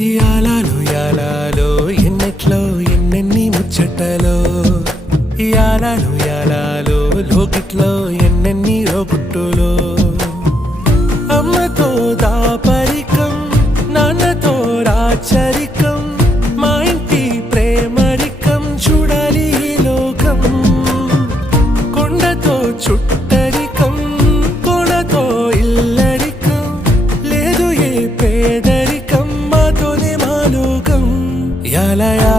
యాలాలో ఎన్నెట్లో ఎన్నెన్ని ముచ్చటలో యాలాలో లోకిట్లో ఎన్నెన్ని రోగుట్టులో అమ్మతో దాపరికం నాన్నతో రాచరికం మా ఇంటి ప్రేమరికం చూడాలి ఈ లోకం కొండతో చుట్టరికం కోణతో ఇల్లరికం లేదు ఏ పేదరికం మాతోనే మా లోకం యాలయా